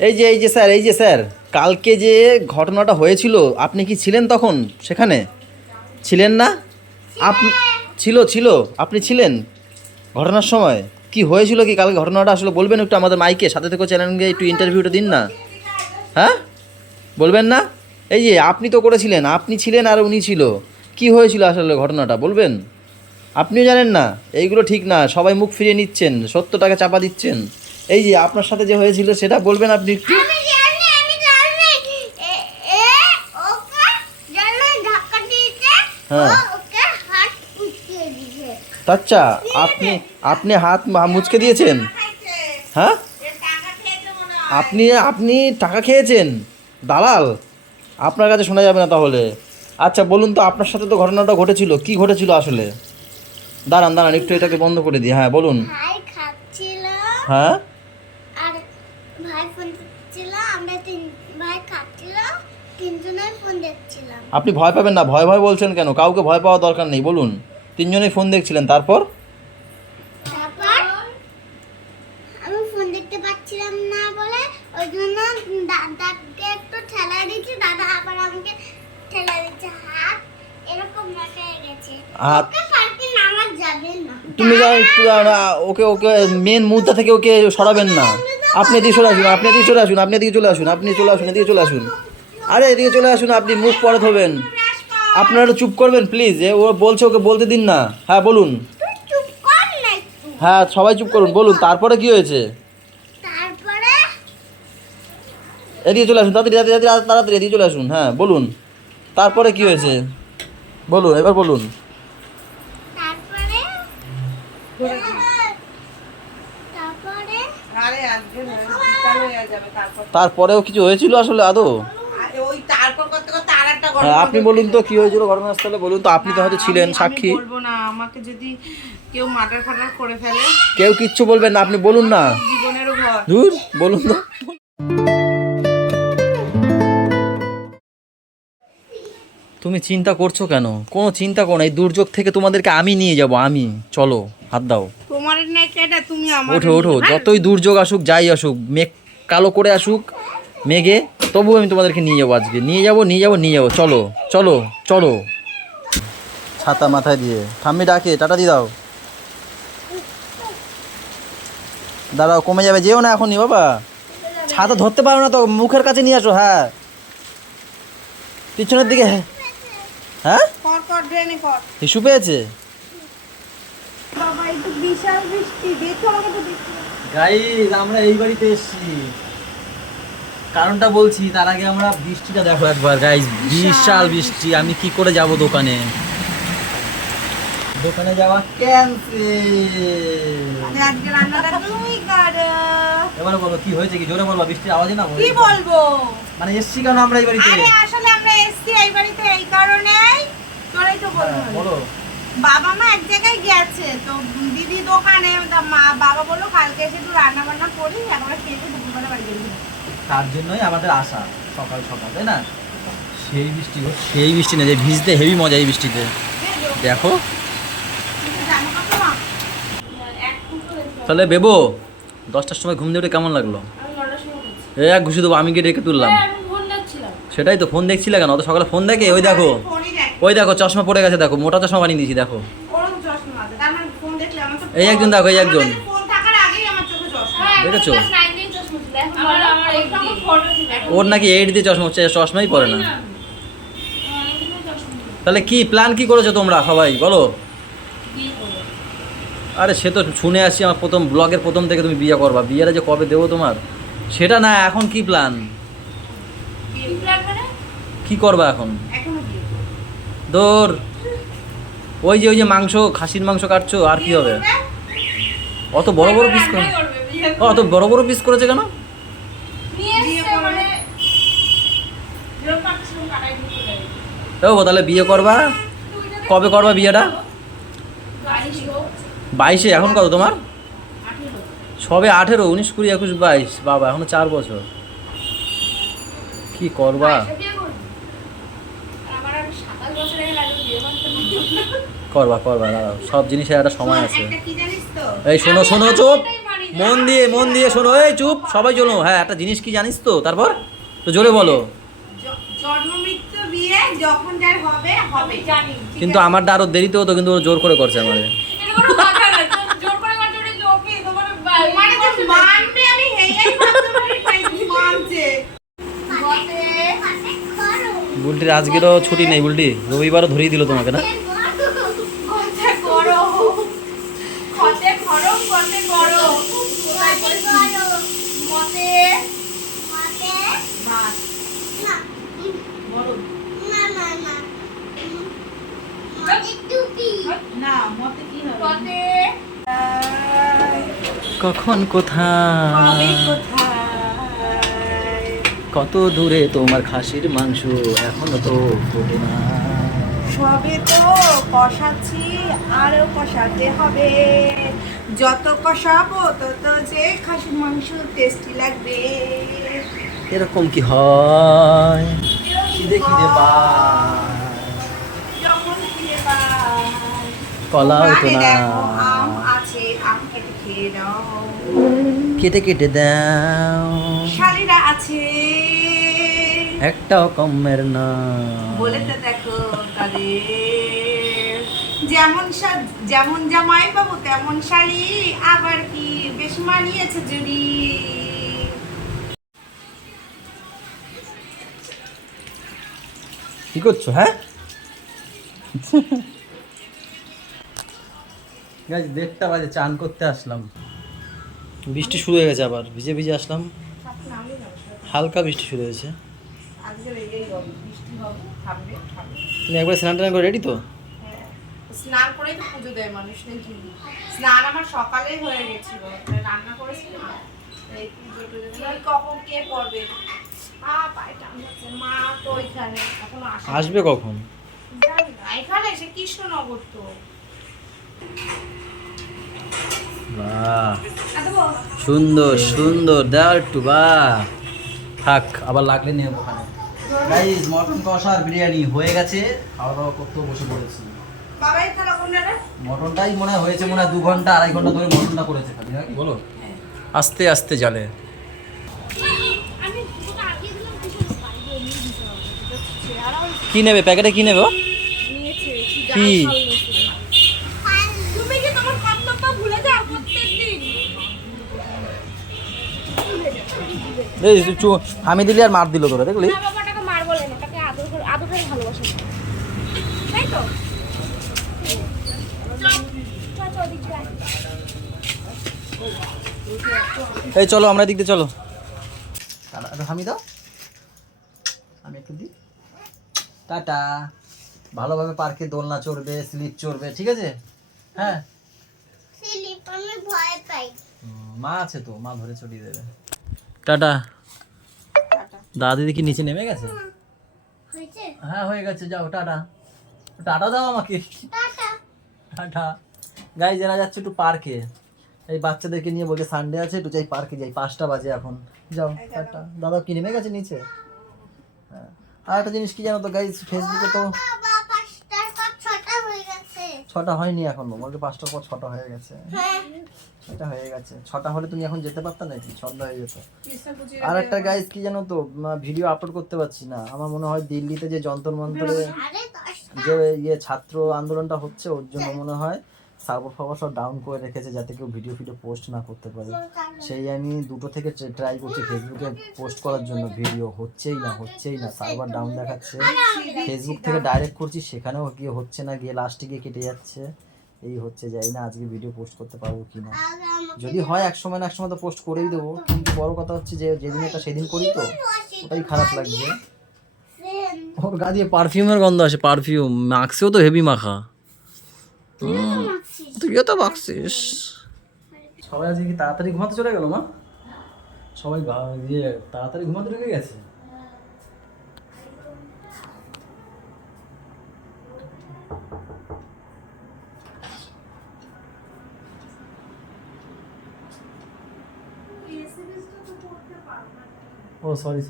এই যে স্যার, কালকে যে ঘটনাটা হয়েছিল আপনি কি ছিলেন তখন সেখানে? ছিলেন না? আপনি ছিল আপনি ছিলেন ঘটনার সময়? কি হয়েছিল কি কালকে ঘটনাটা আসলে বলবেন একটু আমাদের মাইকে, সাথে থেকে চ্যানেলকে একটু ইন্টারভিউটা দিন না। হ্যাঁ, বলবেন না? এই যে আপনি তো করেছিলেন, আপনি ছিলেন আর উনি ছিল, কি হয়েছিল আসলে ঘটনাটা বলবেন? আপনিও জানেন না? এইগুলো ঠিক না, সবাই মুখ ফিরিয়ে নিচ্ছেন, সত্যটাকে চাপা দিচ্ছেন। এই যে আপনার সাথে যে হয়েছিল সেটা বলবেন আপনি একটু। হ্যাঁ, আচ্ছা, আপনি আপনি হাত মুচকে দিয়েছেন? হ্যাঁ, আপনি আপনি টাকা খেয়েছেন? দালাল, আপনার কাছে শোনা যাবে না তাহলে। আচ্ছা বলুন তো, আপনার সাথে তো ঘটনাটা ঘটেছিল, কি ঘটেছিল আসলে? দাঁড়ান একটু এটাকে বন্ধ করে দিই। হ্যাঁ বলুন। ভাই খাচ্ছিল হ্যাঁ, আর ভাই ফোন দেখছিল, আমরা তিন ভাই খাচ্ছিল, তিনজনের ফোন দেখছিলাম। আপনি ভয় পাবেন না, ভয় ভয় বলছেন কেন? কাউকে ভয় পাওয়ার দরকার নেই, বলুন। তিনজনেই ফোন দেখছিলেন, তারপর? তারপর আমি ফোন দেখতে পাচ্ছিলাম না বলে ওই জন্য দাদাকে একটু ঠেলা দিচ্ছি, দাদা আবার আমাকে ঠেলা দিচ্ছে, হাত এরকম মাথায় গেছে। হাত- ওকে পার্কে নামা যাবে না। তুমি যা একটু ওকে ওকে মেন মুদ্রা থেকে ওকে সরাবেন না। আপনি এদিকে চলে আসুন, আপনি এদিকে চলে আসুন, আপনি এদিকে চলে আসুন, আপনি চলে আসুন, এদিকে চলে আসুন। আরে এদিকে চলে আসুন, আপনি মুখ পরে ধরবেন। আপনারা একটু চুপ করবেন প্লিজ, ও বলছে, ওকে বলতে দিন না। হ্যাঁ বলুন। তুই চুপ কর না একটু। হ্যাঁ সবাই চুপ করুন, বলুন তারপরে কি হয়েছে? তারপরে এদিকে চলে আসুন, তাড়াতাড়ি এদিকে চলে আসুন। হ্যাঁ বলুন, তারপরে কি হয়েছে বলুন, এবার বলুন। তারপরে তারপরে আরে আজকে নয়, বিকাল হয়ে যাবে তারপর। তারপরেও কিছু হয়েছিল আসলে আদৌ? আরে ওই তারপর করতে করতে আর একটা হ্যাঁ ঘটনা আপনি বলুন তো কি হয়েছিল ঘটনাস্থলে, বলুন তো, আপনি তো হয়তো ছিলেন সাক্ষী। আমি বলবো না, আমাকে যদি কেউ মার্ডার ফার্ডার করে ফেলে কেউ কিচ্ছু বলবেন না, আপনি বলুন না। জীবনেরও ভয়। ধুর, বলুন তো। তুমি চিন্তা করছো কেন? কোনো চিন্তা করো না, এই দুর্যোগ থেকে তোমাদেরকে আমি নিয়ে যাব, আমি। চলো, হাত দাও। তোমার নেকেটা তুমি আমার ওঠো ওঠো, যতই দুর্যোগ আসুক, যাই আসুক, মেঘ কালো করে আসুক মেঘে, তবু আমি তোমাদেরকে নিয়ে যাবো আজকে, নিয়ে যাবো। চলো চলো চলো। ছাতা মাথায় দিয়ে ঠাম্মি ডাকে, টাটা দিয়ে দাও। দাঁড়াও, কমে যাবে, যেও না এখনই বাবা। ছাতা ধরতে পারো না তো, মুখের কাছে নিয়ে আসো। হ্যাঁ, পিছনের দিকে। হ্যাঁ, কর কর ড্রেনে কর। হিসু পেয়েছে। বাবা এই তো বিশাল বৃষ্টি, দেখো আমাকে তো দেখো। গাইস, আমরা এই বাড়িতে এসেছি, কারণটা বলছি তার আগে আমরা বৃষ্টিটা দেখো একবার। গাইস, বিশাল বৃষ্টি, আমি কি করে যাব দোকানে? দোকানে যাওয়া ক্যান্সেল। আরে আজকে রান্নাটা তুমি করো। এবারে বলো কি হয়েছে, কি জোরে বলবা, বৃষ্টির আওয়াজে না কি বলবো? মানে এসছি কেন আমরা এই বাড়িতে? আরে আসলে আমরা এসছি এই বাড়িতে এই কারণেই, তোরাই তো হ্যাঁ, বলবো। বলো। বাবা মা এক জায়গায় গেছে তো, দিদি দোকানে, তা মা বাবা বললো কালকে এসে একটু রান্না বান্না করি, একবার খেয়ে দুপুরবেলা বাড়ি যাবি। তার জন্যই আমাদের আশা, সকাল সকাল, তাই না? সেই বৃষ্টি গো, সেই বৃষ্টি না যে ভিজতে হেভি মজা এই বৃষ্টিতে। দেখো তাহলে বেবো, 10টার সময় ঘুম দিয়ে উঠে কেমন লাগলো? এক ঘুষি দেবো, আমি গিয়ে ডেকে তুললাম। সেটাই তো, ফোন দেখছিলে কেন? অত সকালে ফোন দেখে? ওই দেখো, ওই দেখো চশমা পড়ে গেছে, দেখো মোটা চশমা বানিয়ে দিয়েছি, দেখো। এই একজন দেখো, এই একজন দেখেছো? ওর নাকি 8 দিয়ে চশমা হচ্ছে, চশমাই পরে না। তাহলে কি প্ল্যান, কি করেছো তোমরা সবাই বলো? আরে সে তো শুনে আসছি, আমার প্রথম ব্লগের প্রথম থেকে তুমি বিয়ে করবা, বিয়েটা যে কবে দেবো তোমার সেটা না, এখন কি প্ল্যান, কি করবা এখন? ধর, ওই যে মাংস, খাসির মাংস কাটছো, আর কি হবে? অত বড় বড় পিস করে, অত বড় বড় পিস করেছে কেন? ও তাহলে বিয়ে করবা কবে করবা বিয়েটা? 22-এ? এখন কত তোমার? সবে 18, 19, 20, 21, 22, বাবা এখনো 4 বছর। কি করবা? করবা, দাঁড়াও, সব জিনিসের একটা সময় আছে। এই শোনো চুপ, মন দিয়ে শোনো, এই চুপ সবাই চলো। হ্যাঁ, একটা জিনিস কি জানিস তো, তারপর তো জোরে বলো। জন্ম মৃত্যু বিয়ে যখন যার হবে হবে জানি, কিন্তু আমারটা আরো দেরিতে হতো, কিন্তু ও জোর করে করছে আমাদের। মানে যে মানবে আমি হেয়াই ভাবতে পারি মানছে। বুলটির আজকেরও ছুটি নেই, বুলটি রবিবারও ধরিয়ে দিল তোমাকে না। কতে করো কতে করো কতে করো মতে বাস বলো না মতে কি হবে মতে কখন কবে কোথায় কোথায় কত দূরে তোমার খাসির মাংস এখনো তো ফোটে না। সবে তো কষাচ্ছি, আরো কষাতে হবে। যত কষাবো তত যে খাসির মাংস টেস্টি লাগবে। এরকম কি হয়? খিদে খিদে পায়, যখন খিদে পায়। কলাও তো ওখানে না। দেখো আম আছে, আম কেটে খেয়ে দাও। কেটে কেটে দাও, শালিরা আছে, একটাও কমের না। বলে তো দেখো তাদের। যেমন জামাই বাবু তেমন শাড়ি, আবার কি বেশ মানিয়েছে জুড়ি। কি করছো? হ্যাঁ গাইস, 1:30 বাজে, চান করতে আসলাম। বৃষ্টি শুরু হয়ে গেছে, আবার ভিজে ভিজে আসলাম। হালকা বৃষ্টি শুরু হয়েছে। আজকে এই বৃষ্টি হবে, থামবে থামবে। তুমি একবার স্নান টান করে রেডি তো? স্নান করেই তো পুজো দেয় মানুষ নাকি? স্নান আমার সকালেই হয়ে গেছিল, রান্না করেছিলাম। এই পুজো টুজো দিলাম। কখন কে করবে? পায়ে টান হচ্ছে, মা তো ওইখানে এখনো আসবে কখন? জানি না, এখানে এসে কৃষ্ণনগর তো। বাহ, সুন্দর সুন্দর, দাও একটু। বাহ, থাক, আবার লাগলে নেব ওখানে। গাইস, মটন কষা আর বিরিয়ানি হয়ে গেছে, খাওয়া দাওয়া করতেও বসে পড়েছি। বাবাই তারা কোনটা? মটনটাই মনে হয় হয়েছে, মনে হয় 2 ঘন্টা 2.5 ঘন্টা ধরে মটনটা করেছে খালি, নাকি বলো? আস্তে আস্তে জালে। কি নেবে প্যাকেটে, কি নেবে? কি তুমি কি তোমার কর্তব্য ভুলে যাও প্রত্যেকদিন? এই আমি দিলি আর মার দিল তোরা, দেখলি? না বাবা, ওটাকে মার বলে না, ওটাকে আদর করে ভালোবাসা। তাই তো? এই চলো, আমরা দিক দিয়ে চলো। আমি দাও, আমি একটু দিই। টাটা। ভালোভাবে পার্কে দোলনা চড়বে, স্লিপ চড়বে, ঠিক আছে? হ্যাঁ, স্লিপ আমি ভয় পাই। মা আছে তো, মা ধরে চড়িয়ে দেবে। টাটা। দাদি দেখি নিচে নেমে গেছে। হয়েছে? হ্যাঁ, হয়ে গেছে, যাও, টাটা। টাটা দাও আমাকে। টাটা। টাটা। গাইজ, এরা যাচ্ছে একটু পার্কে, এই বাচ্চাদেরকে নিয়ে, বলছে সানডে আছে, একটু যাই পার্কে যাই। 5টা বাজে এখন, যাও। টাটা। দাদা কি নেমে গেছে নিচে? হ্যাঁ। আর একটা জিনিস কি জানো তো গাইজ, ফেসবুকে তো বাবা 5টার পর 6টা হয়ে গেছে। 6টা হয়নি এখনো, বলছে 5টার পর 6টা হয়ে গেছে। হ্যাঁ। 6টা হয়ে গেছে। 6টা হলে তুমি এখন যেতে পারতা নাকি? সন্ধ্যা হয়ে যেত। আর একটা গাইজ কি জানো তো, ভিডিও আপলোড করতে পারছি না। আমার মনে হয় দিল্লিতে যে যন্তর মন্তরে আরে 10টা। যে ছাত্র আন্দোলনটা হচ্ছে, ওর জন্য মনে হয় সার্ভার ফার্ভার সব ডাউন করে রেখেছে, যাতে কেউ ভিডিও পোস্ট না করতে পারে। সেই আমি 2টো থেকে ট্রাই করছি ফেসবুকে পোস্ট করার জন্য, ভিডিও হচ্ছেই না, সার্ভার ডাউন দেখাচ্ছে। ফেসবুক থেকে ডাইরেক্ট করছি, সেখানেও গিয়ে হচ্ছে না, গিয়ে লাস্টে গিয়ে কেটে যাচ্ছে। এই হচ্ছে, যাই না আজকে ভিডিও পোস্ট করতে পারবো কিনা। যদি হয় এক সময় না এক সময় তো পোস্ট করেই দেবো, কিন্তু বড় কথা হচ্ছে যে যেদিন এটা সেদিন করি তো, ওটাই খারাপ লাগছে। ওর গা দিয়ে পারফিউমের গন্ধ আসে, পারফিউম মাখছেও তো হেভি মাখা। তুইও তো মাখছিস। সবাই আজকে কি তাড়াতাড়ি ঘুমাতে চলে গেল মা? সবাই তাড়াতাড়ি ঘুমাতে ঢুকে গেছে। ও সরি।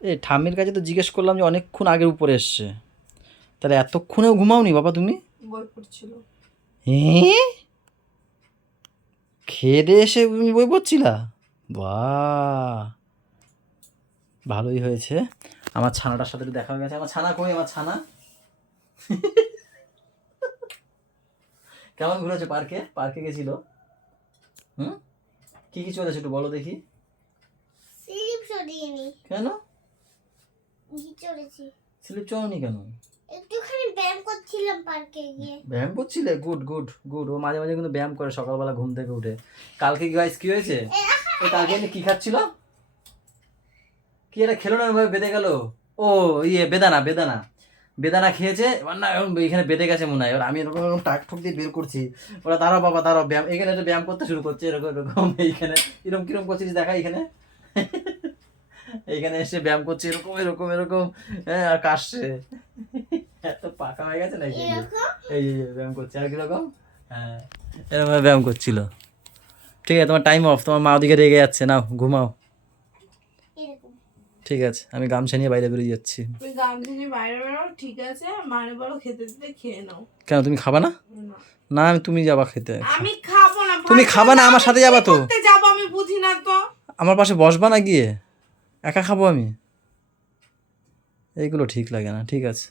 এই ঠাম্মির কাছে তো জিজ্ঞেস করলাম যে অনেকক্ষণ আগের উপরে এসছে, তাহলে এতক্ষণেও ঘুমাওনি বাবা তুমি? বই পড়ছিল। খেয়ে দিয়ে এসে তুমি বই পড়ছিলা? বাহ, ভালোই হয়েছে। আমার ছানাটার সাথে একটু দেখা হয়ে গেছে। আমার ছানা কই? আমার ছানা কেমন ঘুরেছে পার্কে? পার্কে গেছিল? হুম, কি কি চলেছে একটু বলো দেখি। স্লিপ সরিয়েনি। কেন কি চলেছি? স্লিপ চড়নি কেন? একটুখানি ব্যায়াম করছিলাম পার্কে গিয়ে। ব্যায়াম করছিলে? Good good good. ও মাঝে মাঝে কিন্তু ব্যায়াম করে সকালবেলা ঘুম থেকে উঠে। কালকে গাইস কি হয়েছে? এই কালকে এনে কি খাচ্ছিল? কি এটা খেলো না, ওইভাবে বেঁধে গেল। ও ইয়ে বেদানা, বেদানা বেদানা খেয়েছে। এবার না এরকম এইখানে বেঁধে গেছে মনে হয়। এবার আমি এরকম এরকম টাক ঠুক দিয়ে বের করছি। ওরা দাঁড়াও বাবা দাঁড়াও, ব্যায়াম। এখানে একটা ব্যায়াম করতে শুরু করছে এরকম এরকম। এইখানে এরকম কিরকম করছিস দেখা এইখানে। এইখানে এসে ব্যায়াম করছে এরকম এরকম এরকম। হ্যাঁ, আর কাশছে। এত পাকা হয়ে গেছে নাকি? এরকম এই যে ব্যায়াম করছে আর কিরকম। হ্যাঁ, এরকম ব্যায়াম করছিল। ঠিক আছে, তোমার টাইম অফ। তোমার মা ওদিকে রেগে যাচ্ছে, নাও ঘুমাও। এরকম। ঠিক আছে, আমি গামছা নিয়ে বাইরে বেরিয়ে যাচ্ছি। তুমি গামছা নিয়ে বাইরে বেরো, ঠিক আছে? মানে বলো খেতে দিতে খেয়ে নাও। কেন, তুমি খাবা না? না। না, তুমি যাবা খেতে। আমি খাবো না। তুমি খাবা না, আমার সাথে যাবা তো। করতে যাবো আমি বুঝি না তো। আমার পাশে বসবা না গিয়ে? একা খাবো আমি? এইগুলো ঠিক লাগে না। ঠিক আছে,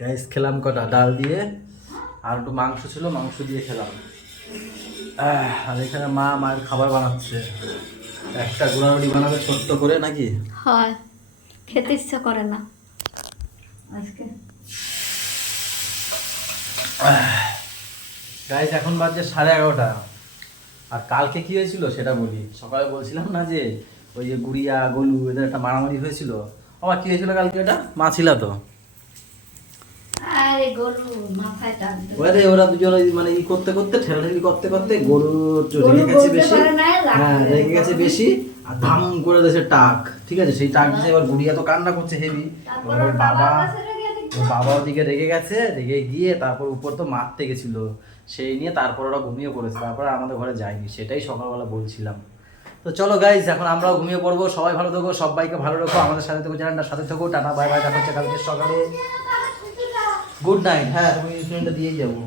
গাইস খেলাম কটা ডাল দিয়ে, আর একটু মাংস ছিল, মাংস দিয়ে খেলাম। আর এখানে মা মায়ের খাবার বানাচ্ছে। একটা গুঁড়াগুড়ি বানাবে ছোট্ট করে নাকি? হয়, খেতে ইচ্ছা করে না আজকে। গাইস এখন বাজছে 11:30। আর কালকে কি হয়েছিল সেটা বলি। সকালে বলছিলাম না যে ওই যে গুড়িয়া গলু এদের একটা মারামারি হয়েছিল। আমার কি হয়েছিল কালকে? এটা মা ছিল তো। আরে গরু মাথায় টানতে ওরা দুজন মানে ই করতে করতে ঠেলাঠেলি করতে করতে গরু গরু রেগে গেছে বলতে বেশি। পারে না, রাগ হ্যাঁ, করে রেগে গেছে বেশি আর ধাম করে দিয়েছে টাক। ঠিক আছে, সেই টাক দিয়েছে। এবার গুড়িয়া তো কান্না করছে হেভি। তারপর ওর বাবা কাছে রেখে দিচ্ছে। ওর বাবা ওদিকে রেগে গেছে, রেগে গিয়ে তারপর উপর তো মারতে গেছিল। সেই নিয়ে তারপর ওরা ঘুমিয়ে পড়েছে। তারপর আমাদের ঘরে যায়নি, সেটাই সকালবেলা বলছিলাম। তো চলো গাইজ, এখন আমরাও ঘুমিয়ে পড়বো। সবাই ভালো থেকো, সবাইকে ভালো রাখো, আমাদের সাথে থেকো, চ্যানেলটার সাথে থেকো। টাটা বাই বাই, দেখা হচ্ছে কালকে সকালে। Good night. হ্যাঁ, তুমি ইনসুলিনটা দিয়েই যাবো।